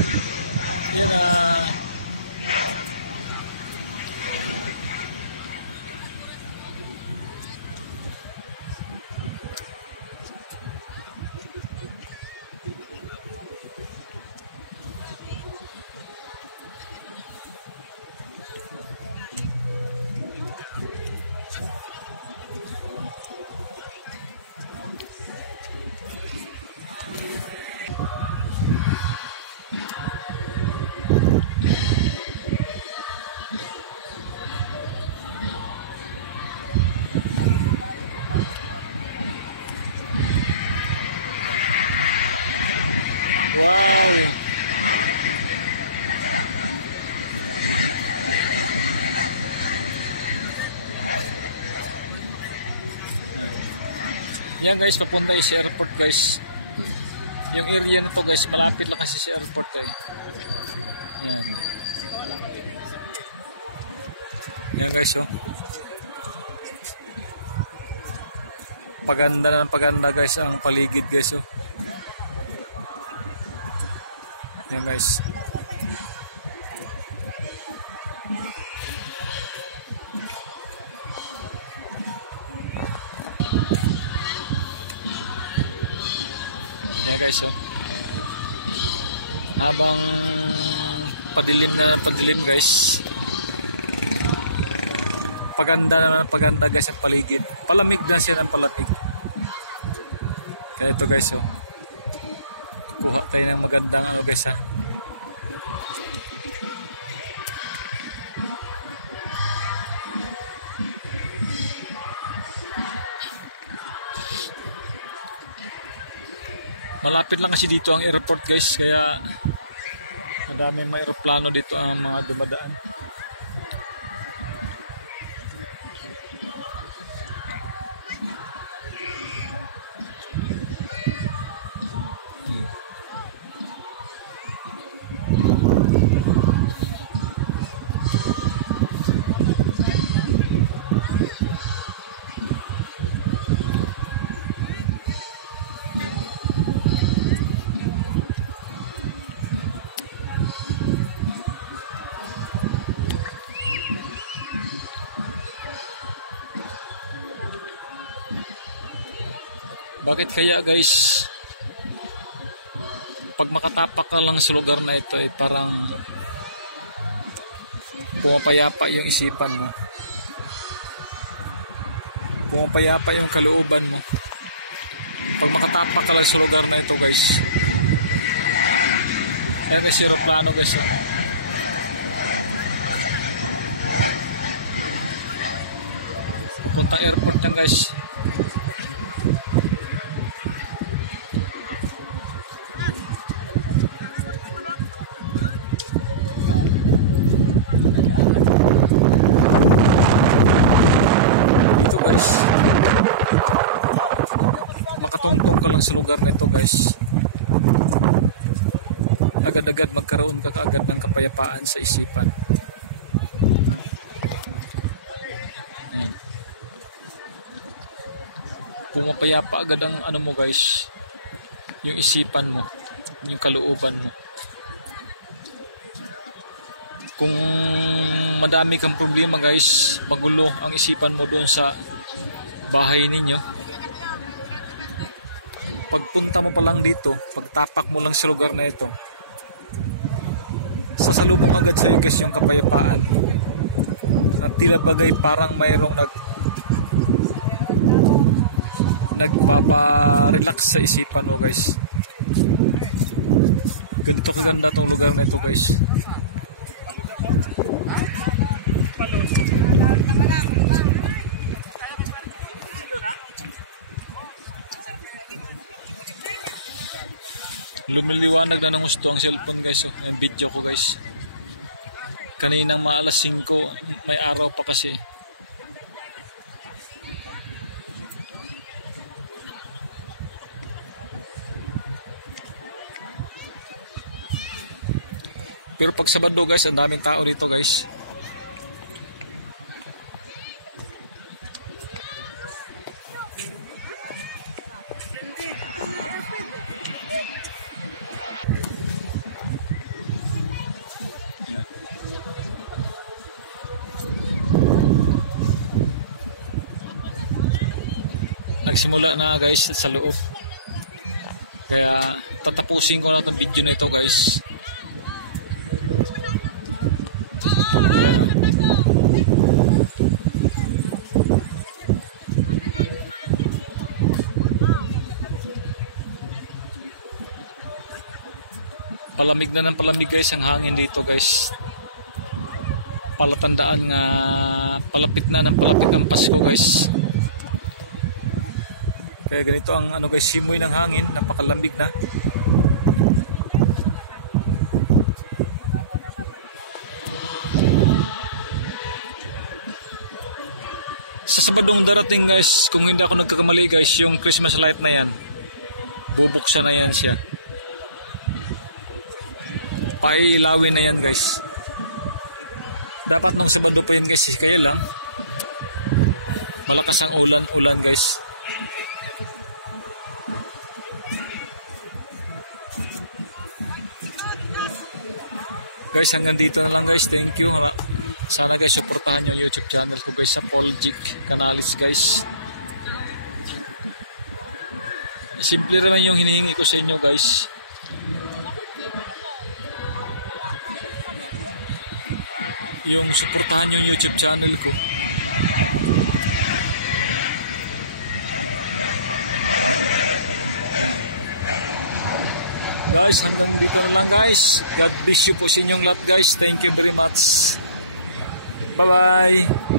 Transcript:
Yan, yan guys, papunta sa airport guys. Yung area na po guys, malapit lang kasi sa airport guys. Yan guys, oh. Paganda na ng paganda guys ang paligid guys, oh. Yan guys. So, habang padilim guys, paganda guys ang paligid, palamig na siya ng palamig. Kaya ito guys, oh, kuha tayo ng magandang ano guys, ha. Malapit lang kasi dito ang airport guys, kaya madaming may aeroplano dito ang mga dumadaan. Bakit kaya guys, pag makatapak ka lang sa lugar na ito ay parang pumapayapa yung isipan mo, pumapayapa yung kalooban mo pag makatapak ka lang sa lugar na ito guys. Ayan ay sirang plano guys, oh. Punta airport yan guys. Sa lugar nito guys, agad-agad magkaroon ka kaagad ng kapayapaan sa isipan. Pumapayapa agad ang ano mo guys, yung isipan mo, yung kalooban mo. Kung madami kang problema guys, magulo ang isipan mo doon sa bahay ninyo, pagpunta mo pa lang dito, pagtapak mo lang sa lugar na ito, sasalubong agad sa iyo guys yung kapayapaan na tila bagay parang mayroong nagpapa-relax sa isipan mo guys. Ganito kaganda itong lugar na ito guys. Lumiliwanag na ng gusto ang cellphone guys, yung video ko guys. Kaninang maalas 5, may araw pa kasi. Pero pag Sabado guys, ang daming tao dito guys. nagsimula na guys sa loob. Kaya tatapusin ko na itong video na ito guys. Palamig na ng palamig guys ang hangin dito guys. Palatandaan nga palapit na ng palapit ang Pasko guys. Kaya ganito ang ano guys, simoy ng hangin, napakalamig na. Sa Sabadong darating guys, kung hindi ako nagkakamali guys, yung Christmas light na yan, bubuksan na yan siya. Pailawin na yan guys. Dapat nang Sabado pa yun guys, kaya lang malakas ang ulan guys. Guys, hanggang dito na lang guys. Thank you. Sana guys, supportahan yung YouTube channel ko guys sa Paul Jig Canales guys. Simple rin yung hinihingi ko sa inyo guys. Yung supportahan yung YouTube channel ko. Guys, hanggang dito na lang guys. God bless you po sa inyong lahat guys. Thank you very much. Bye-bye.